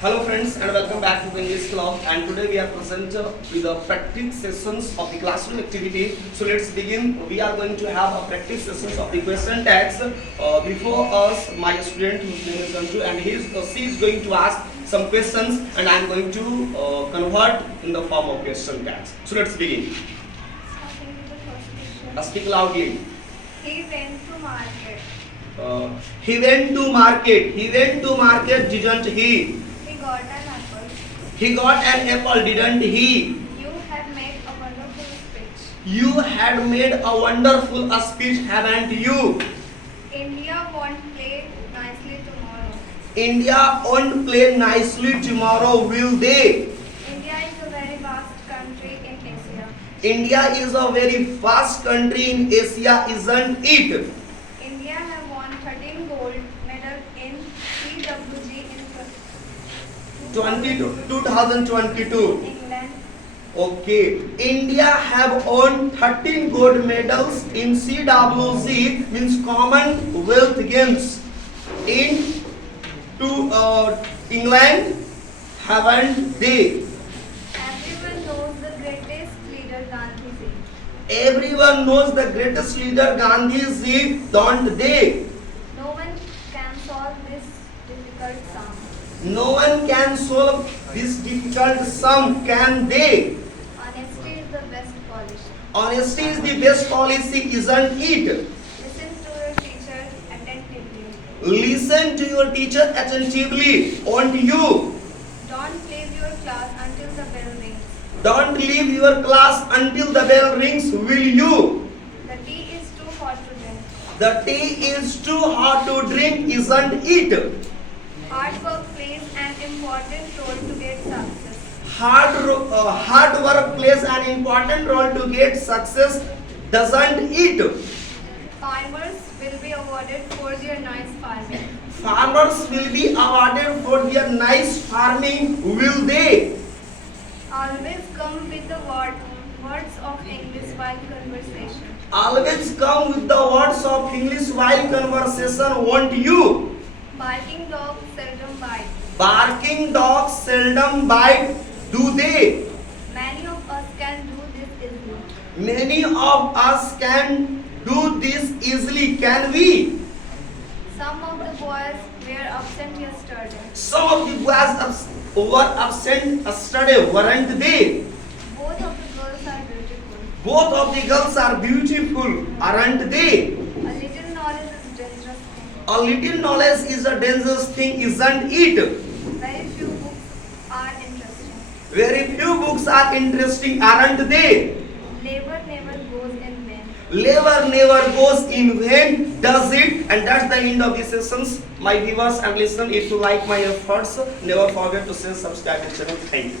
Hello friends and welcome back to the English Club, and today we are present with the practice sessions of the classroom activity. So let's begin. We are going to have a practice sessions of the question tags. Before us, my student whose name is Anju, and she is going to ask some questions and I am going to convert in the form of question tags. So let's begin. Speak loudly. He went to market. He went to market. He went to market, didn't he? He got an apple. He got an apple, didn't he? You have made a wonderful speech. You had made a wonderful speech, haven't you? India won't play nicely tomorrow. India won't play nicely tomorrow, will they? India is a very vast country in Asia. India is a very vast country in Asia, isn't it? India have won 13 gold medals in CWG in 2022. England. Okay. India have won 13 gold medals in CWG, means Commonwealth Games, in England, haven't they? Everyone knows the greatest leader Gandhiji. Everyone knows the greatest leader Gandhiji, don't they? No one can solve this difficult sum. No one can solve this difficult sum, can they? Honesty is the best policy. Honesty is the best policy, isn't it? Listen to your teacher attentively. Listen to your teacher attentively, won't you? Don't leave your class until the bell rings. Don't leave your class until the bell rings, will you? The tea is too hot to drink. The tea is too hot to drink, isn't it? Hard work plays an important role to get success. Hard work plays an important role to get success, doesn't it? Farmers will be awarded for their nice farming. Farmers will be awarded for their nice farming, will they? Always come with the words of English while conversation. Always come with the words of English while conversation, won't you? Barking dogs seldom bite. Barking dogs seldom bite, do they? Many of us can do this easily. Many of us can do this easily, can we? Some of the boys were absent yesterday. Some of the boys were absent yesterday, weren't they? Both of the girls are beautiful. Both of the girls are beautiful, aren't they? A little knowledge is dangerous thing. A little knowledge is a dangerous thing, isn't it? Very few books are interesting. Very few books are interesting, aren't they? Labor never goes in vain. Labor never goes in vain, does it? And that's the end of the sessions. My viewers and listeners, if you like my efforts, never forget to say subscribe to the channel. Thank you.